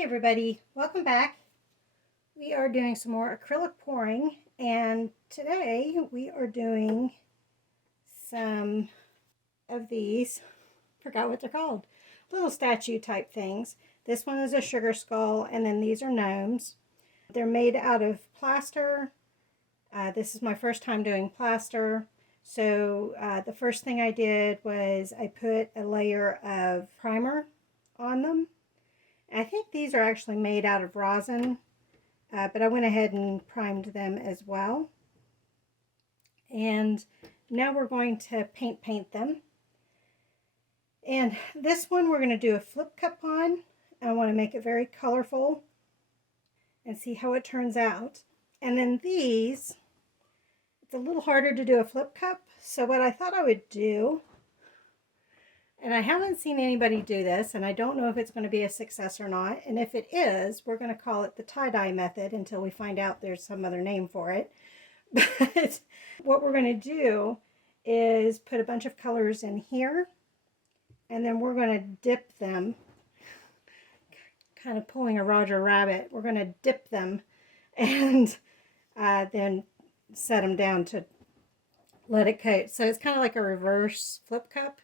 Hey everybody, welcome back. We are doing some more acrylic pouring, and today we are doing some of these, forgot what they're called, little statue type things. This one is a sugar skull, and then these are gnomes. They're made out of plaster. This is my first time doing plaster. So the first thing I did was I put a layer of primer on them. I think these are actually made out of rosin, but I went ahead and primed them as well. And now we're going to paint them. And this one we're going to do a flip cup on. I want to make it very colorful and see how it turns out. And then these, it's a little harder to do a flip cup. So what I thought I would do, and I haven't seen anybody do this, and I don't know if it's going to be a success or not. And if it is, we're going to call it the tie-dye method until we find out there's some other name for it. But what we're going to do is put a bunch of colors in here, and then we're going to dip them, kind of pulling a Roger Rabbit. We're going to dip them and then set them down to let it coat. So it's kind of like a reverse flip cup.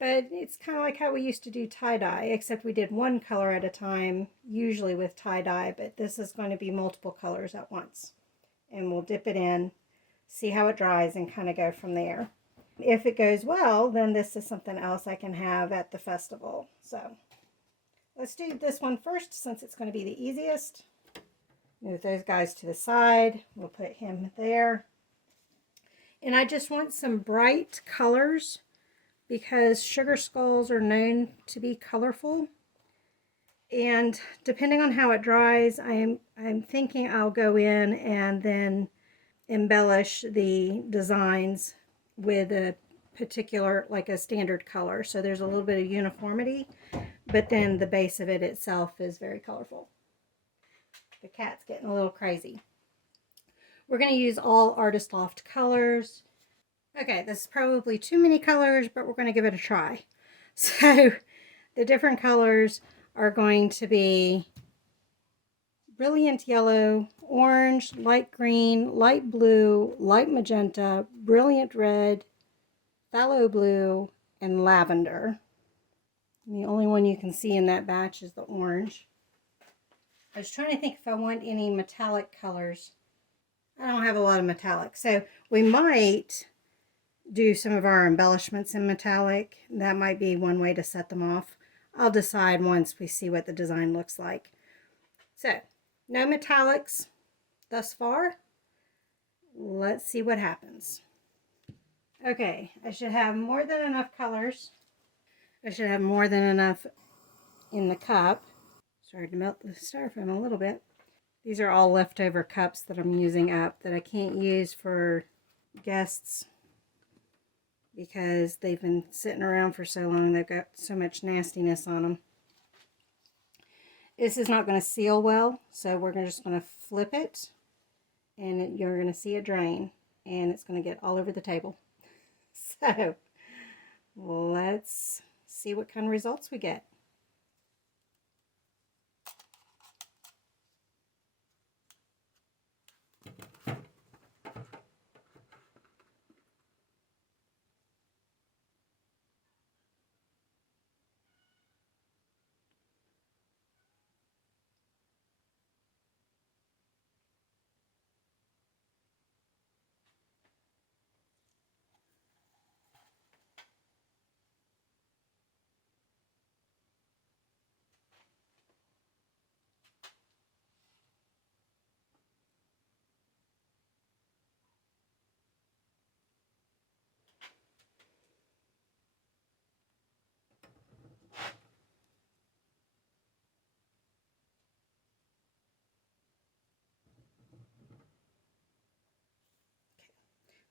But it's kind of like how we used to do tie-dye, except we did one color at a time, usually with tie-dye, but this is going to be multiple colors at once. And we'll dip it in, see how it dries, and kind of go from there. If it goes well, then this is something else I can have at the festival. So let's do this one first, since it's going to be the easiest. Move those guys to the side. We'll put him there. And I just want some bright colors, because sugar skulls are known to be colorful. And depending on how it dries, I'm thinking I'll go in and then embellish the designs with a particular, like a standard color. So there's a little bit of uniformity, but then the base of it itself is very colorful. The cat's getting a little crazy. We're going to use all Artist Loft colors. Okay, this is probably too many colors, but we're going to give it a try. So the different colors are going to be brilliant yellow, orange, light green, light blue, light magenta, brilliant red, phthalo blue, and lavender. And the only one you can see in that batch is the orange. I was trying to think if I want any metallic colors. I don't have a lot of metallic, so we might do some of our embellishments in metallic. That might be one way to set them off. I'll decide once we see what the design looks like. So, no metallics thus far. Let's see what happens. Okay, I should have more than enough colors. I should have more than enough in the cup. Sorry to melt the styrofoam a little bit. These are all leftover cups that I'm using up that I can't use for guests, because they've been sitting around for so long. They've got so much nastiness on them. This is not going to seal well, so we're just going to flip it, and you're going to see it drain, and it's going to get all over the table. So let's see what kind of results we get.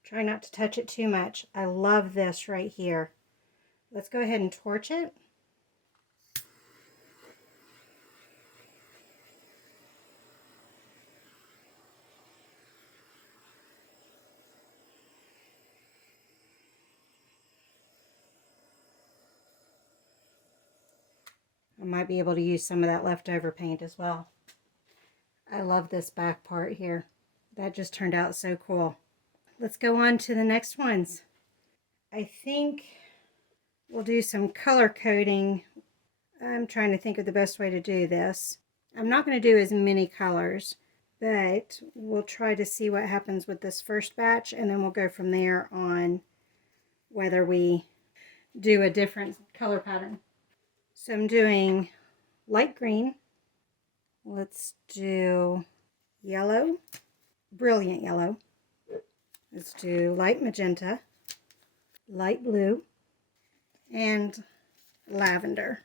Try not to touch it too much. I love this right here. Let's go ahead and torch it. I might be able to use some of that leftover paint as well. I love this back part here. That just turned out so cool. Let's go on to the next ones. I think we'll do some color coding. I'm trying to think of the best way to do this. I'm not going to do as many colors, but we'll try to see what happens with this first batch, and then we'll go from there on whether we do a different color pattern. So I'm doing light green. Let's do yellow, brilliant yellow. Let's do light magenta, light blue, and lavender.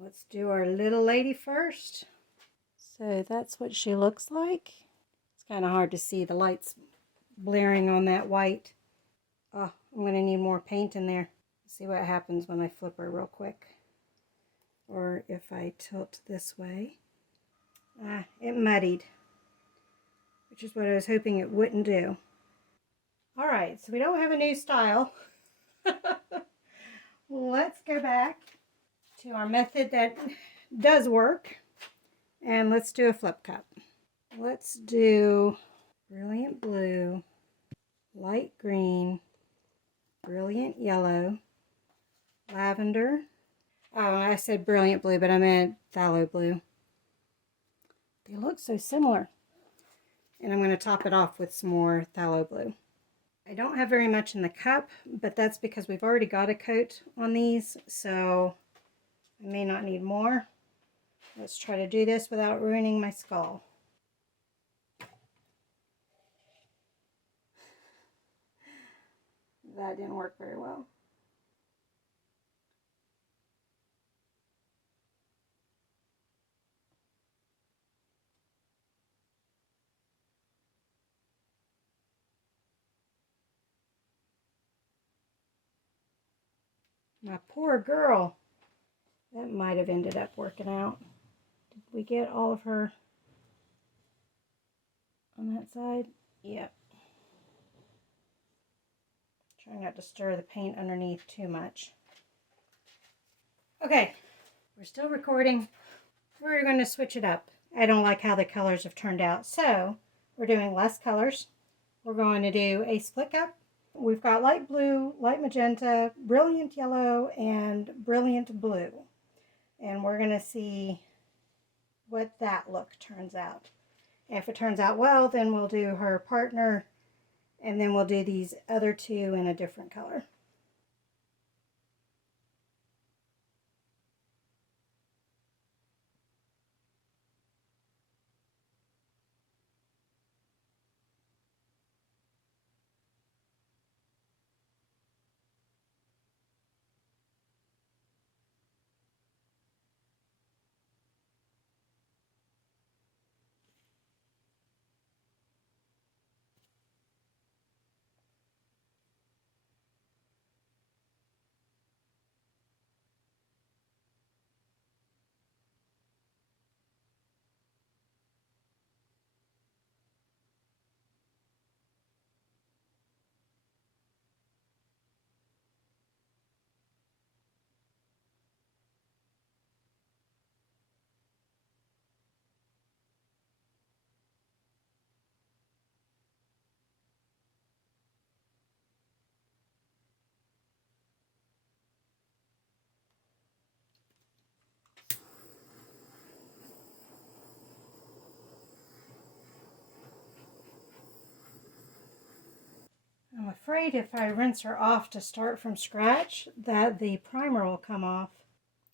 Let's do our little lady first. So that's what she looks like. It's kind of hard to see, the lights blaring on that white. Oh, I'm going to need more paint in there. See what happens when I flip her real quick. Or if I tilt this way. It muddied, which is what I was hoping it wouldn't do. Alright, so we don't have a new style. Let's go back to our method that does work, and let's do a flip cup. Let's do brilliant blue, light green, brilliant yellow, lavender. Oh, I said brilliant blue, but I meant phthalo blue. They look so similar. And I'm going to top it off with some more phthalo blue. I don't have very much in the cup, but that's because we've already got a coat on these, so I may not need more. Let's try to do this without ruining my skull. That didn't work very well. My poor girl. That might have ended up working out. Did we get all of her on that side? Yep. Trying not to stir the paint underneath too much. Okay, we're still recording. We're going to switch it up. I don't like how the colors have turned out, so we're doing less colors. We're going to do a split cup. We've got light blue, light magenta, brilliant yellow, and brilliant blue. And we're going to see what that look turns out. If it turns out well, then we'll do her partner, and then we'll do these other two in a different color. I'm afraid if I rinse her off to start from scratch, that the primer will come off.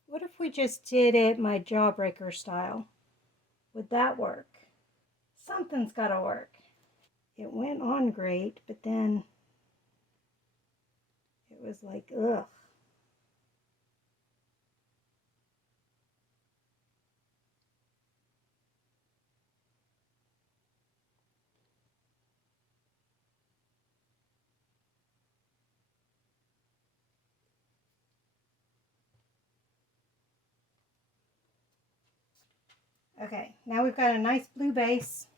What if we just did it my jawbreaker style? Would that work? Something's got to work. It went on great, but then it was like, ugh. Okay, now we've got a nice blue base.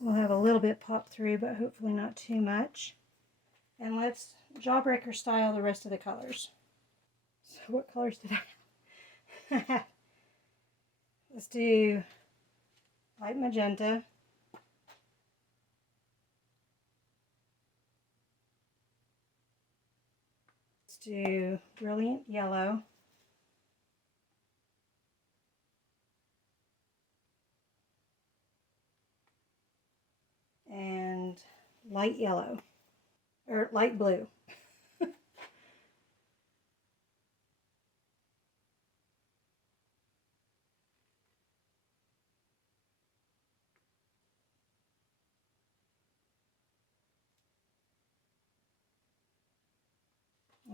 We'll have a little bit pop through, but hopefully not too much. And let's jawbreaker style the rest of the colors. So what colors did I have? Let's do light magenta. Let's do brilliant yellow. And light yellow, or light blue.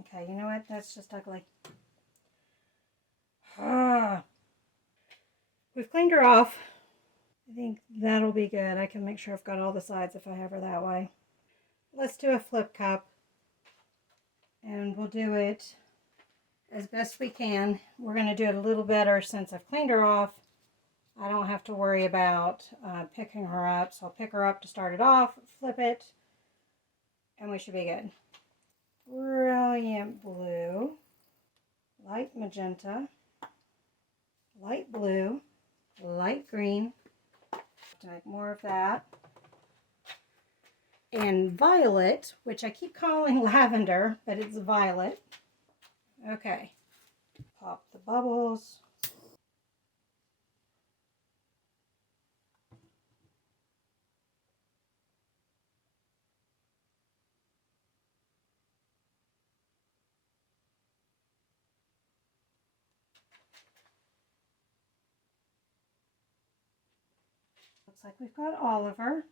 Okay, you know what? That's just ugly. We've cleaned her off. I think that'll be good. I can make sure I've got all the sides if I have her that way. Let's do a flip cup. And we'll do it as best we can. We're going to do it a little better since I've cleaned her off. I don't have to worry about picking her up. So I'll pick her up to start it off, flip it, and we should be good. Brilliant blue, light magenta, light blue, light green. To make more of that. And violet, which I keep calling lavender, but it's violet. Okay, pop the bubbles. Looks like we've got Oliver.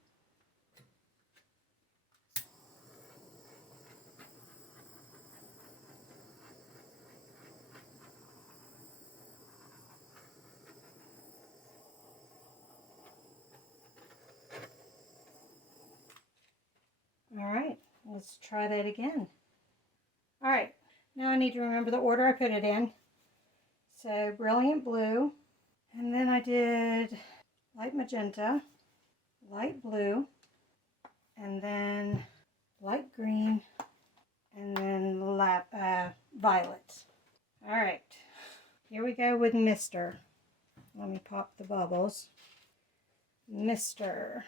All right, let's try that again. All right, now I need to remember the order I put it in. So brilliant blue, and then I did light magenta, light blue, and then light green, and then violet. All right, here we go with Mr. Let me pop the bubbles. Mr.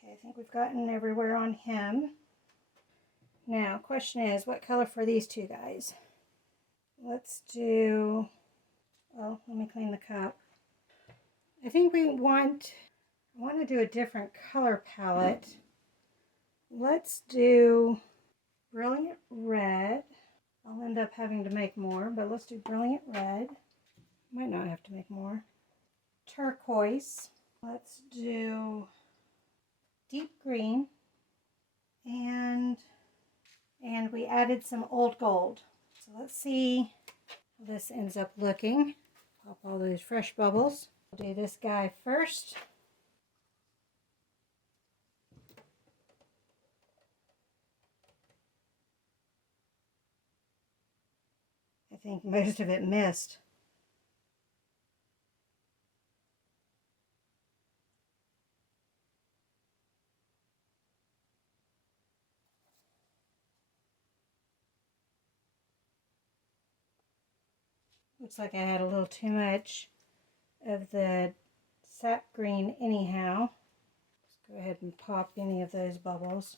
Okay, I think we've gotten everywhere on him. Now, question is, what color for these two guys? Let's do, oh, let me clean the cup. I think I want to do a different color palette. Let's do brilliant red. I'll end up having to make more, but let's do brilliant red. Might not have to make more. Turquoise. Let's do deep green. And we added some old gold. So let's see how this ends up looking. Pop all those fresh bubbles. We'll do this guy first. I think most of it missed. Looks like I had a little too much of the sap green anyhow. Let's go ahead and pop any of those bubbles.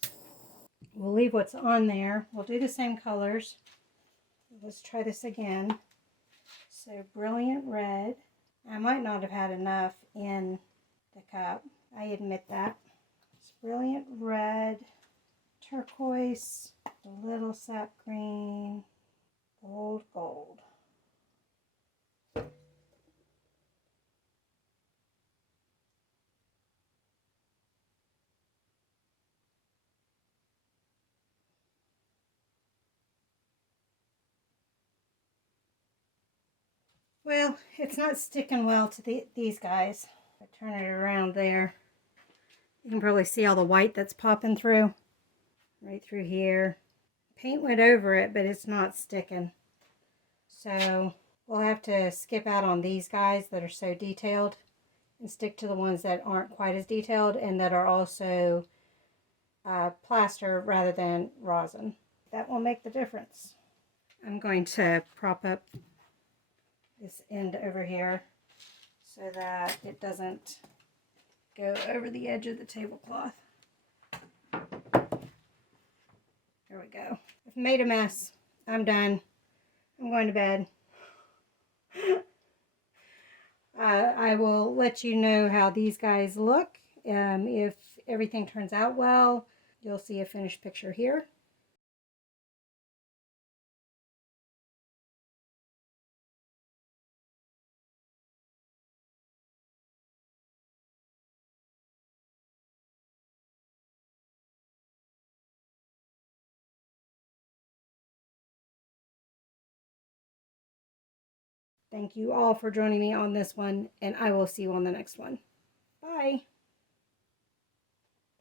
We'll leave what's on there. We'll do the same colors. Let's try this again. So brilliant red. I might not have had enough in the cup. I admit that. It's brilliant red, turquoise, a little sap green, old gold. Well, it's not sticking well to these guys. I turn it around there. You can probably see all the white that's popping through. Right through here. Paint went over it, but it's not sticking. So we'll have to skip out on these guys that are so detailed and stick to the ones that aren't quite as detailed and that are also plaster rather than rosin. That will make the difference. I'm going to prop up this end over here so that it doesn't go over the edge of the tablecloth. There we go. I've made a mess. I'm done. I'm going to bed. I will let you know how these guys look. If everything turns out well, you'll see a finished picture here. Thank you all for joining me on this one, and I will see you on the next one. Bye.